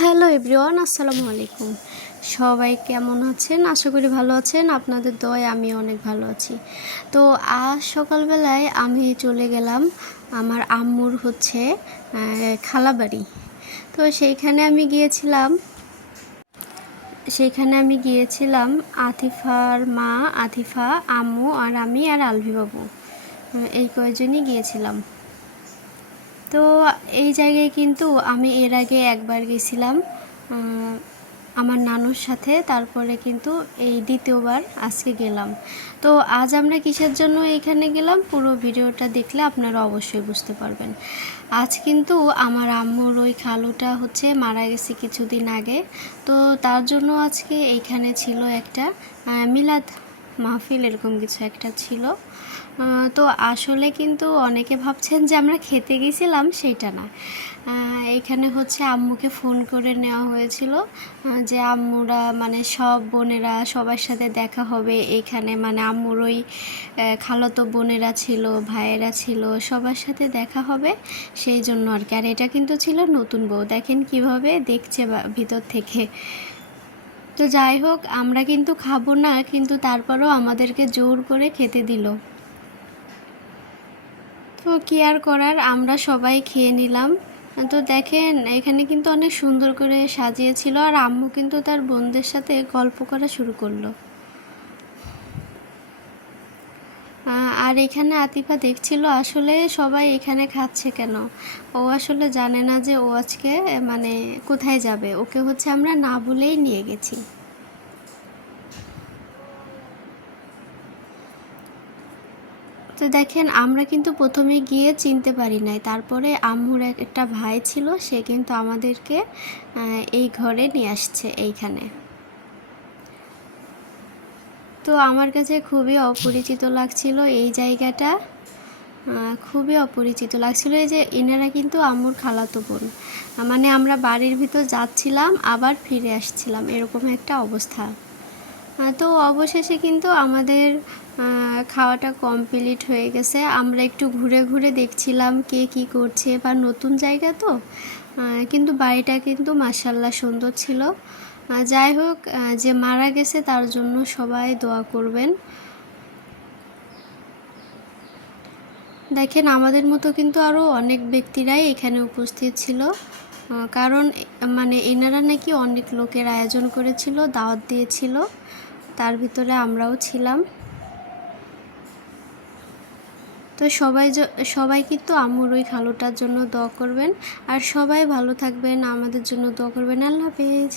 Hello everyone, আসসালামু আলাইকুম। সবাই কেমন আছেন? আশা করি ভালো আছেন। আপনাদের দোয়ায় আমি অনেক ভালো আছি। তো আজ সকালবেলায় আমি চলে গেলাম আমার আম্মুর খালাবাড়ি। তো সেইখানে আমি গিয়েছিলাম আতিফার মা, আতিফা, আম্মু আর আমি আর আলভি বাবু, এই কয়জনই গিয়েছিলাম। তো এই জায়গায় কিন্তু আমি এর আগে একবার গেছিলাম আমার নানুর সাথে, তারপরে কিন্তু এই দ্বিতীয়বার আজকে গেলাম। তো আজ আমরা কিসের জন্য এইখানে গেলাম, পুরো ভিডিওটা দেখলে আপনারা অবশ্যই বুঝতে পারবেন। আজ কিন্তু আমার আম্মুর ওই খালুটা মারা গেছে কিছুদিন আগে। তো তার জন্য আজকে এইখানে ছিল একটা মিলাদ মাহফিল, এরকম কিছু একটা ছিল। তো আসলে কিন্তু অনেকে ভাবছেন যে আমরা খেতে গেছিলাম, সেইটা না। এইখানে আম্মুকে ফোন করে নেওয়া হয়েছিল যে আম্মুরা সব বোনেরা সবার সাথে দেখা হবে এইখানে, আম্মুর ওই খালাতো বোনেরা ছিল, ভাইয়েরা ছিল, সবার সাথে দেখা হবে, সেই জন্য আর কি। আর এটা কিন্তু ছিল নতুন বউ, দেখেন কিভাবে দেখছে ভিতর থেকে। তো যাই হোক, আমরা কিন্তু খাবো না, কিন্তু তারপরেও আমাদেরকে জোর করে খেতে দিল। তো কি আর করার, আমরা সবাই খেয়ে নিলাম। তো দেখেন এখানে কিন্তু অনেক সুন্দর করে সাজিয়েছিল, আর আম্মু কিন্তু তার বোনদের সাথে গল্প করা শুরু করলো। আর এখানে আতিফা দেখছিল আসলে সবাই এখানে খাচ্ছে কেন। ও আসলে জানে না যে ও আজকে কোথায় যাবে। ওকে আমরা না বলেই নিয়ে গেছি। তো দেখেন আমরা কিন্তু প্রথমে গিয়ে চিনতে পারি নাই, তারপরে আম্মুর একটা ভাই ছিল, সে কিন্তু আমাদেরকে এই ঘরে নিয়ে আসছে এইখানে। তো আমার কাছে খুবই অপরিচিত লাগছিল এই জায়গাটা, খুবই অপরিচিত লাগছিল। এই যে এনারা কিন্তু আম্মুর খালাতো বোন, আমরা বাড়ির ভিতর যাচ্ছিলাম আবার ফিরে আসছিলাম, এরকম একটা অবস্থা। তো অবশেষে কিন্তু আমাদের খাওয়াটা কমপ্লিট হয়ে গেছে। আমরা একটু ঘুরে ঘুরে দেখছিলাম কে কী করছে, বা নতুন জায়গা তো, কিন্তু বাড়িটা কিন্তু মাশাআল্লাহ সুন্দর ছিল। যাই হোক, যে মারা গেছে তার জন্য সবাই দোয়া করবেন। দেখেন আমাদের মতো কিন্তু আরও অনেক ব্যক্তিরাই এখানে উপস্থিত ছিল, কারণ এনারা নাকি অনেক লোকের আয়োজন করেছিল, দাওয়াত দিয়েছিল, তার ভিতরে আমরাও ছিলাম। তো সবাই কিন্তু আম্মুর ওই খালুটার জন্য দোয়া করবেন, আর সবাই ভালো থাকবেন, আমাদের জন্য দোয়া করবেন। আল্লাহ হাফেজ।